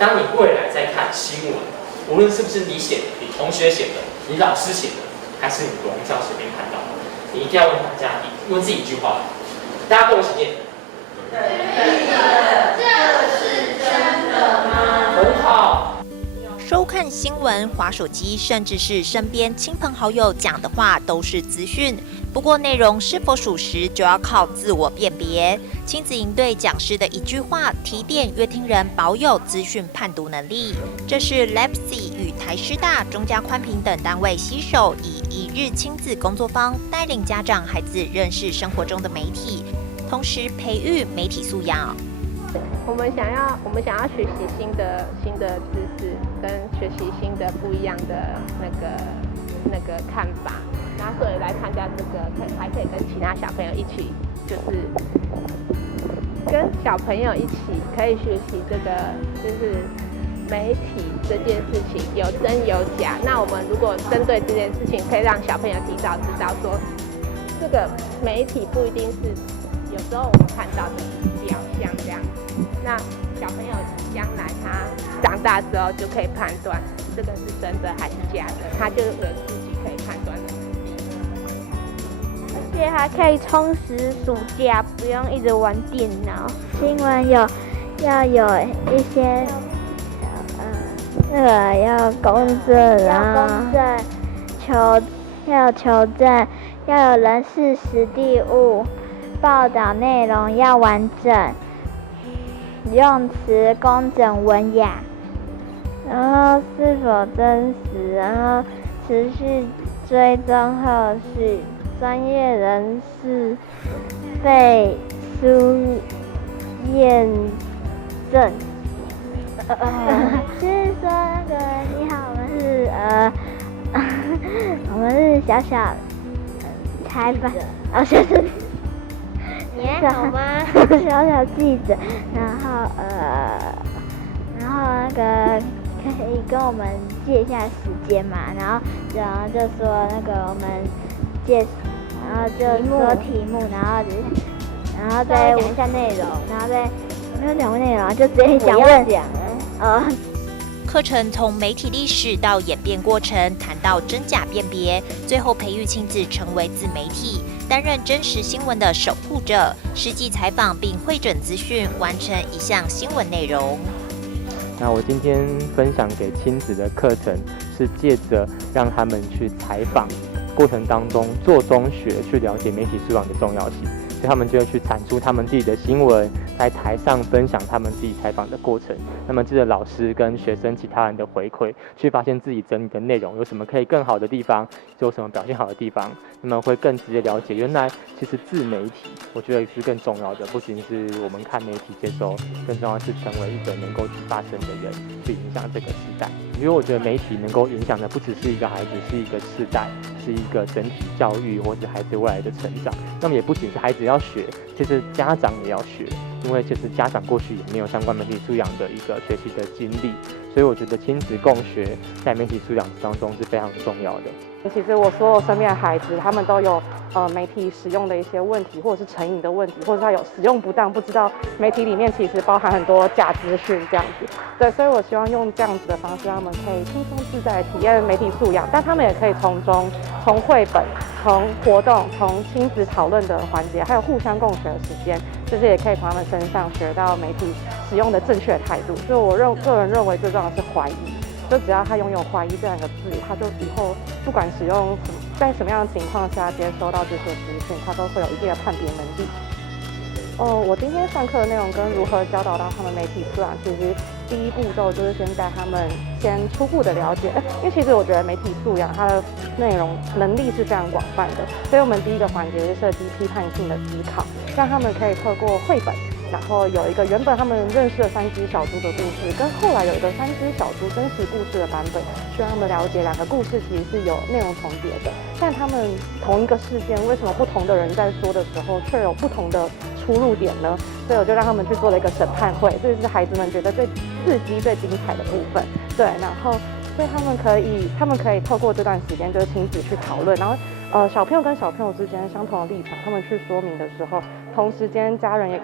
当你未来在看新闻，无论是不是你写的、你同学写的、你老师写的，还是你网上随便看到的，你一定要问大家，问自己一句话，大家跟我一起念。这是真的吗？很好。收看新闻、滑手机，甚至是身边亲朋好友讲的话，都是资讯。不过内容是否属实，就要靠自我辨别。亲子营队讲师的一句话，提点阅听人保有资讯判读能力。这是 LabC 与台师大、中嘉宽屏等单位携手，以一日亲子工作坊，带领家长孩子认识生活中的媒体，同时培育媒体素养。我们想要学习新的知识，跟学习新的不一样的那个看法，然后所以来参加这个，还可以跟其他小朋友一起，就是跟小朋友一起可以学习这个，就是媒体这件事情有真有假。那我们如果针对这件事情，可以让小朋友提早知道说，这个媒体不一定是有时候我们看到的表象这样。那小朋友将来他长大之后就可以判断这个是真的还是假的，他就有自己可以判断的能力。而且还可以充实暑假，不用一直玩电脑。新闻要有一些要公正啊，要求证，要有人事实地物，报道内容要完整。用词工整文雅，然后是否真实，然后持续追踪后续，专业人士被书验证。就是说那个你好，我们是小小采访，小小。你还好吗？小小记者，然后那个可以跟我们借一下时间嘛，然后就说那个我们然后就说题目，然后再讲一下内容，然后再没有讲内容，就直接讲问。课程从媒体历史到演变过程，谈到真假辨别，最后培育亲子成为自媒体，担任真实新闻的守护者，实际采访并汇整资讯，完成一项新闻内容。那我今天分享给亲子的课程是借着让他们去采访过程当中做中学，去了解媒体素养的重要性。所以他们就会去产出他们自己的新闻，在台上分享他们自己采访的过程。那么，借着老师跟学生其他人的回馈，去发现自己整理的内容有什么可以更好的地方，有什么表现好的地方。那么会更直接了解，原来其实自媒体，我觉得是更重要的，不仅是我们看媒体接收，更重要是成为一个能够去发声的人，去影响这个时代。因为我觉得媒体能够影响的不只是一个孩子，是一个世代，是一个整体教育或是孩子未来的成长。那么也不仅是孩子要学，其实家长也要学，因为其实家长过去也没有相关媒体素养的一个学习的经历，所以我觉得亲子共学在媒体素养当中是非常重要的。其实我所有身边的孩子，他们都有媒体使用的一些问题，或者是成瘾的问题，或者他有使用不当，不知道媒体里面其实包含很多假资讯这样子。对，所以我希望用这样子的方式，让他们可以轻松自在地体验媒体素养，但他们也可以从绘本、从活动、从亲子讨论的环节，还有互相共学的时间，这些也可以从他们身上学到媒体使用的正确态度。所以我个人认为最重要的是怀疑。就只要他拥有怀疑这两个字，他就以后不管使用在什么样的情况下接收到这些资讯，他都会有一定的判别能力。我今天上课的内容跟如何教导到他们媒体素养，其实第一步骤就是先带他们先初步的了解，因为其实我觉得媒体素养它的内容能力是非常广泛的，所以我们第一个环节是设计批判性的思考，让他们可以透过绘本。然后有一个原本他们认识的3只小猪的故事，跟后来有一个3只小猪真实故事的版本，去让他们了解两个故事其实是有内容重叠的，但他们同一个事件，为什么不同的人在说的时候却有不同的出入点呢？所以我就让他们去做了一个审判会，这是孩子们觉得最刺激、最精彩的部分。对，然后所以他们可以透过这段时间就是亲子去讨论，然后小朋友跟小朋友之间相同的立场，他们去说明的时候，同时间家长也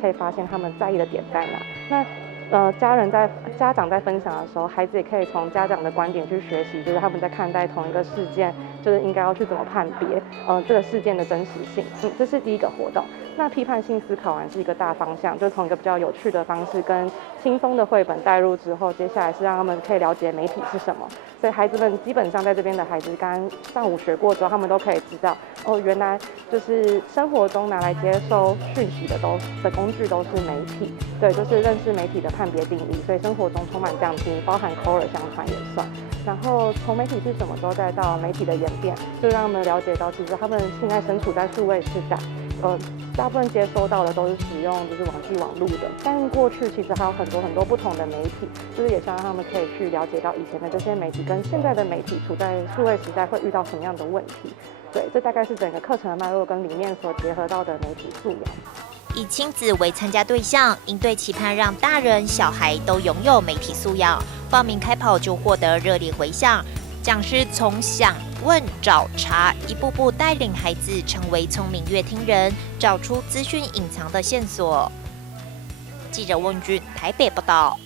可以发现他们在意的点在哪。那家长在分享的时候，孩子也可以从家长的观点去学习，就是他们在看待同一个事件，就是应该要去怎么判别这个事件的真实性。这是第一个活动。那批判性思考完是一个大方向，就是从一个比较有趣的方式跟轻松的绘本带入之后，接下来是让他们可以了解媒体是什么。所以孩子们基本上在这边的孩子刚刚上午学过之后，他们都可以知道原来就是生活中拿来接收讯息的工具都是媒体，对，就是认识媒体的判别定义。所以生活中充满这样听，包含口耳相传也算。然后从媒体是什么之后，再到媒体的演变，就让他们了解到，其实他们现在身处在数位时代，大部分接收到的都是使用就是网路的，但过去其实还有很多不同的媒体，就是也希望他们可以去了解到以前的这些媒体跟现在的媒体处在数位时代会遇到什么样的问题。对，这大概是整个课程的脉络跟里面所结合到的媒体素养。以亲子为参加对象，营队期盼让大人小孩都拥有媒体素养。报名开跑就获得热烈回响，讲师从想、问、找、查，一步步带领孩子成为聪明乐听人，找出资讯隐藏的线索。记者问君台北报道。